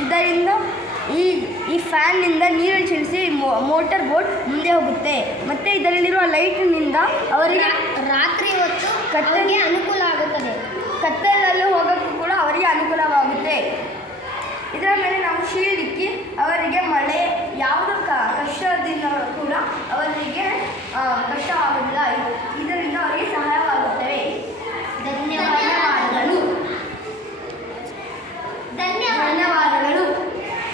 ಇದರಿಂದ ಈ ಫ್ಯಾನ್ನಿಂದ ನೀರಲ್ಲಿ ಚಲಿಸಿ ಮೋಟರ್ ಬೋಟ್ ಮುಂದೆ ಹೋಗುತ್ತೆ. ಮತ್ತು ಇದರಲ್ಲಿರುವ ಲೈಟ್ನಿಂದ ಅವರಿಗೆ ರಾತ್ರಿ ಹೊತ್ತು ಕತ್ತಲಿಗೆ ಅನುಕೂಲ ಆಗುತ್ತದೆ. ಕತ್ತಲಲ್ಲಿ ಹೋಗೋಕ್ಕೂ ಕೂಡ ಅವರಿಗೆ ಅನುಕೂಲವಾಗುತ್ತೆ. ಇದರ ಮೇಲೆ ನಾವು ಶೀಲ್ಡ್ ಇಕ್ಕಿ ಅವರಿಗೆ ಮಳೆ ಯಾವುದೋ ಕಷ್ಟದಿಂದ ಕೂಡ